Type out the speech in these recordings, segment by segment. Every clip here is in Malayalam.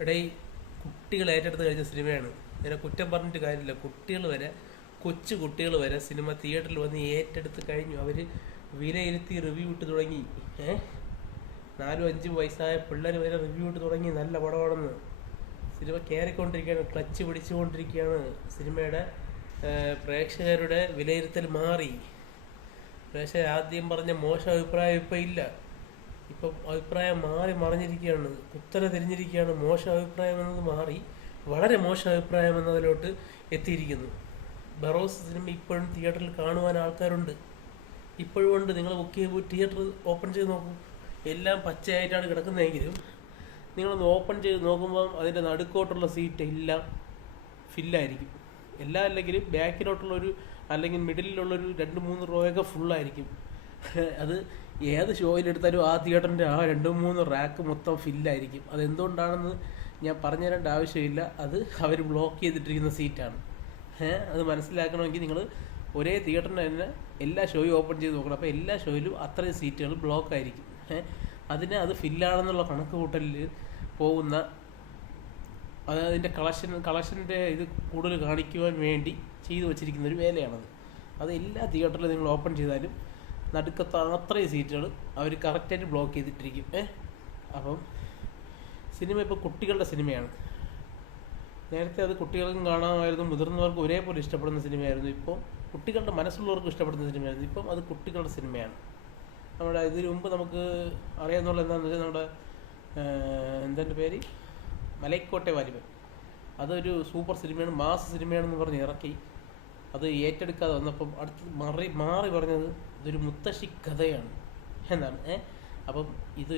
ഇവിടെ ഈ കുട്ടികൾ ഏറ്റെടുത്ത് കഴിഞ്ഞ സിനിമയാണ്. ഇതിനെ കുറ്റം പറഞ്ഞിട്ട് കാര്യമില്ല. കുട്ടികൾ വരെ, കൊച്ചു കുട്ടികൾ വരെ സിനിമ തിയേറ്ററിൽ വന്ന് ഏറ്റെടുത്ത് കഴിഞ്ഞു. അവർ വിലയിരുത്തി റിവ്യൂ ഇട്ട് തുടങ്ങി. 4-5 വയസ്സായ പിള്ളേർ വരെ റിവ്യൂ ഇട്ട് തുടങ്ങി. നല്ല പടമാണെന്ന്. Cinema കയറിക്കൊണ്ടിരിക്കുകയാണ്, clutch പിടിച്ചുകൊണ്ടിരിക്കുകയാണ്. സിനിമയുടെ പ്രേക്ഷകരുടെ വിലയിരുത്തൽ മാറി. പ്രേക്ഷകർ ആദ്യം പറഞ്ഞ മോശം അഭിപ്രായം ഇപ്പം ഇല്ല. ഇപ്പം അഭിപ്രായം മാറി മറിഞ്ഞിരിക്കുകയാണ്, കുത്തനെ തിരിഞ്ഞിരിക്കുകയാണ്. മോശം അഭിപ്രായം എന്നത് മാറി വളരെ മോശം അഭിപ്രായം എന്നതിലോട്ട് എത്തിയിരിക്കുന്നു. ബറോസ് സിനിമ ഇപ്പോഴും തിയേറ്ററിൽ കാണുവാൻ ആൾക്കാരുണ്ട്, ഇപ്പോഴും ഉണ്ട്. നിങ്ങൾ ബുക്ക് ചെയ്യുമ്പോൾ തിയേറ്റർ ഓപ്പൺ ചെയ്ത് നോക്കും, എല്ലാം പച്ചയായിട്ടാണ് കിടക്കുന്നതെങ്കിലും നിങ്ങളൊന്ന് ഓപ്പൺ ചെയ്ത് നോക്കുമ്പം അതിൻ്റെ നടുക്കോട്ടുള്ള സീറ്റ് എല്ലാം ഫില്ലായിരിക്കും. എല്ലാം അല്ലെങ്കിലും ബാക്കിലോട്ടുള്ളൊരു അല്ലെങ്കിൽ മിഡിലുള്ളൊരു 2-3 റോയൊക്കെ ഫുള്ളായിരിക്കും. അത് ഏത് ഷോയിലെടുത്താലും ആ തിയേറ്ററിൻ്റെ ആ 2-3 റാക്ക് മൊത്തം ഫില്ലായിരിക്കും. അതെന്തുകൊണ്ടാണെന്ന് ഞാൻ പറഞ്ഞു തരേണ്ട ആവശ്യമില്ല. അത് അവർ ബ്ലോക്ക് ചെയ്തിട്ടിരിക്കുന്ന സീറ്റാണ്. അത് മനസ്സിലാക്കണമെങ്കിൽ നിങ്ങൾ ഒരേ തിയേറ്ററിന് തന്നെ എല്ലാ ഷോയും ഓപ്പൺ ചെയ്ത് നോക്കണം. അപ്പോൾ എല്ലാ ഷോയിലും അത്രയും സീറ്റുകൾ ബ്ലോക്ക് ആയിരിക്കും. അത് ഫില്ലാണെന്നുള്ള കണക്ക് കൂട്ടലിൽ പോകുന്ന, അതിൻ്റെ കളക്ഷൻ്റെ ഇത് കൂടുതൽ കാണിക്കുവാൻ വേണ്ടി ചെയ്തു വച്ചിരിക്കുന്ന ഒരു വേലയാണത്. അത് എല്ലാ തിയേറ്ററിലും നിങ്ങൾ ഓപ്പൺ ചെയ്താലും നടുക്കത്ത് അത്രയും സീറ്റുകൾ അവർ കറക്റ്റായിട്ട് ബ്ലോക്ക് ചെയ്തിട്ടിരിക്കും. അപ്പം സിനിമ ഇപ്പോൾ കുട്ടികളുടെ സിനിമയാണ്. നേരത്തെ അത് കുട്ടികൾക്കും കാണാമായിരുന്നു, മുതിർന്നവർക്കും ഒരേപോലെ ഇഷ്ടപ്പെടുന്ന സിനിമയായിരുന്നു. ഇപ്പോൾ കുട്ടികളുടെ മനസ്സുള്ളവർക്കും ഇഷ്ടപ്പെടുന്ന സിനിമയായിരുന്നു. ഇപ്പം അത് കുട്ടികളുടെ സിനിമയാണ്. നമ്മുടെ ഇതിനു മുമ്പ് നമുക്ക് അറിയാവുന്നുള്ള എന്താണെന്ന് വെച്ചാൽ നമ്മുടെ എന്തിൻ്റെ പേര്, മലൈക്കോട്ടെ വാലിബൻ, അതൊരു സൂപ്പർ സിനിമയാണ്, മാസ് സിനിമയാണെന്ന് പറഞ്ഞ് ഇറക്കി. അത് ഏറ്റെടുക്കാതെ വന്നപ്പം അടുത്ത് മാറി പറഞ്ഞത് ഇതൊരു മുത്തശ്ശി കഥയാണ് എന്നാണ്. അപ്പം ഇത്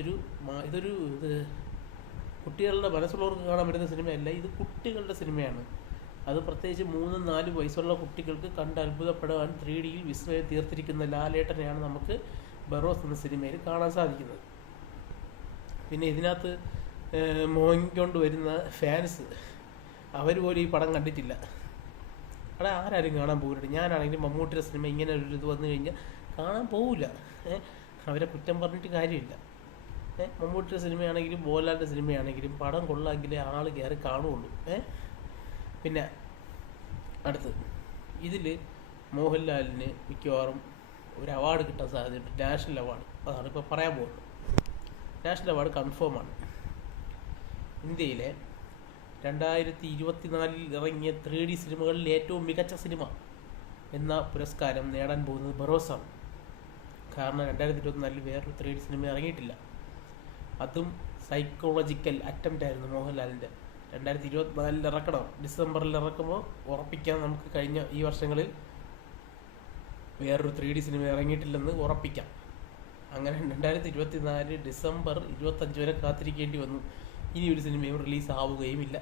കുട്ടികളുടെ മനസ്സുള്ളവർക്ക് കാണാൻ പറ്റുന്ന സിനിമയല്ല, ഇത് കുട്ടികളുടെ സിനിമയാണ്. അത് പ്രത്യേകിച്ച് 3-4 വയസ്സുള്ള കുട്ടികൾക്ക് കണ്ട് അത്ഭുതപ്പെടാൻ 3Dയിൽ വിസ്മയം തീർത്തിരിക്കുന്ന ലാലേട്ടനെയാണ് നമുക്ക് ബറോസ് എന്ന സിനിമയിൽ കാണാൻ സാധിക്കുന്നത്. പിന്നെ ഇതിനകത്ത് മോങ്ങിക്കൊണ്ട് വരുന്ന ഫാൻസ്, അവർ പോലും ഈ പടം കണ്ടിട്ടില്ല. അവിടെ ആരാരും കാണാൻ പോകില്ല. ഞാനാണെങ്കിലും മമ്മൂട്ടിയുടെ സിനിമ ഇങ്ങനെ ഒരു ഇത് വന്നു കഴിഞ്ഞാൽ കാണാൻ പോവില്ല. അവരെ കുറ്റം പറഞ്ഞിട്ട് കാര്യമില്ല. മമ്മൂട്ടിയുടെ സിനിമയാണെങ്കിലും മോഹൻലാലിൻ്റെ സിനിമയാണെങ്കിലും പടം കൊള്ളാമെങ്കിലേ ആൾ കയറി കാണുകയുള്ളൂ. പിന്നെ അടുത്ത് ഇതിൽ മോഹൻലാലിന് മിക്കവാറും ഒരു അവാർഡ് കിട്ടാൻ സാധ്യതയുണ്ട്, നാഷണൽ അവാർഡ്. അതാണ് ഇപ്പോൾ പറയാൻ പോകുന്നത്. നാഷണൽ അവാർഡ് കൺഫേമാണ്. ഇന്ത്യയിലെ 2024 ഇറങ്ങിയ 3D സിനിമകളിൽ ഏറ്റവും മികച്ച സിനിമ എന്ന പുരസ്കാരം നേടാൻ പോകുന്നത് ബറോസാണ്. കാരണം 2024 വേറൊരു 3D സിനിമ ഇറങ്ങിയിട്ടില്ല. അതും സൈക്കോളജിക്കൽ അറ്റംപ്റ്റ് ആയിരുന്നു മോഹൻലാലിൻ്റെ. 2024 ഇറക്കണം, ഡിസംബറിൽ ഇറക്കുമ്പോൾ ഉറപ്പിക്കാം നമുക്ക്. കഴിഞ്ഞ ഈ വർഷങ്ങളിൽ വേറൊരു 3D സിനിമ ഇറങ്ങിയിട്ടില്ലെന്ന് ഉറപ്പിക്കാം. അങ്ങനെ 2024 ഡിസംബർ 25 വരെ കാത്തിരിക്കേണ്ടി വന്നു. ഇനി ഒരു സിനിമയും റിലീസ് ആവുകയുമില്ല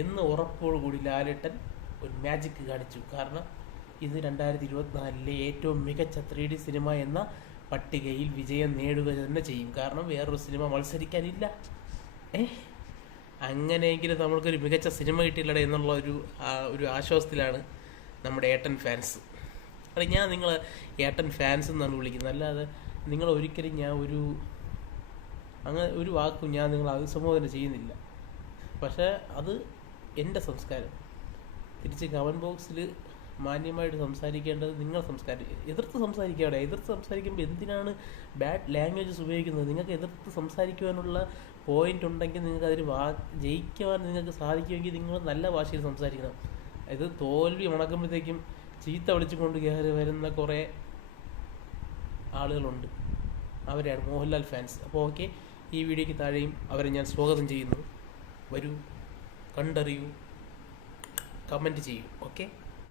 എന്ന് ഉറപ്പോടുകൂടി ലാലേട്ടൻ ഒരു മാജിക്ക് കാണിച്ചു. കാരണം ഇത് 2024 ഏറ്റവും മികച്ച 3D സിനിമ എന്ന പട്ടികയിൽ വിജയം നേടുക തന്നെ ചെയ്യും. കാരണം വേറൊരു സിനിമ മത്സരിക്കാനില്ല. അങ്ങനെയെങ്കിലും നമ്മൾക്കൊരു മികച്ച സിനിമ കിട്ടിയില്ലടേ എന്നുള്ള ഒരു ആശ്വാസത്തിലാണ് നമ്മുടെ ഏട്ടൻ ഫാൻസ്. അത് ഞാൻ നിങ്ങളെ ഏട്ടൻ ഫാൻസ് എന്നാണ് വിളിക്കുന്നത്. അല്ലാതെ നിങ്ങൾ ഒരിക്കലും ഞാൻ അങ്ങനെ ഒരു വാക്കും ഞാൻ നിങ്ങളെ അഭിസംബോധന ചെയ്യുന്നില്ല. പക്ഷേ അത് എൻ്റെ സംസ്കാരം. തിരിച്ച് കമൻറ്റ് ബോക്സിൽ മാന്യമായിട്ട് സംസാരിക്കേണ്ടത് നിങ്ങളുടെ സംസ്കാരം. എതിർത്ത് സംസാരിക്കാതെ, എതിർത്ത് സംസാരിക്കുമ്പോൾ എന്തിനാണ് ബാഡ് ലാംഗ്വേജസ് ഉപയോഗിക്കുന്നത്? നിങ്ങൾക്ക് എതിർത്ത് സംസാരിക്കുവാനുള്ള പോയിന്റ് ഉണ്ടെങ്കിൽ നിങ്ങൾക്ക് അതിൽ ജയിക്കുവാൻ നിങ്ങൾക്ക് സാധിക്കുമെങ്കിൽ നിങ്ങൾ നല്ല ഭാഷയിൽ സംസാരിക്കണം. ഇത് തോൽവി ഉണക്കുമ്പോഴത്തേക്കും ചീത്ത വിളിച്ചുകൊണ്ട് കയറി വരുന്ന കുറേ ആളുകളുണ്ട്, അവരെയാണ് മോഹൻലാൽ ഫാൻസ്. അപ്പോൾ ഓക്കെ, ഈ വീഡിയോയ്ക്ക് താഴെയും അവരെ ഞാൻ സ്വാഗതം ചെയ്യുന്നു. വരൂ, കണ്ടറിയൂ, കമൻറ്റ് ചെയ്യൂ. ഓക്കെ.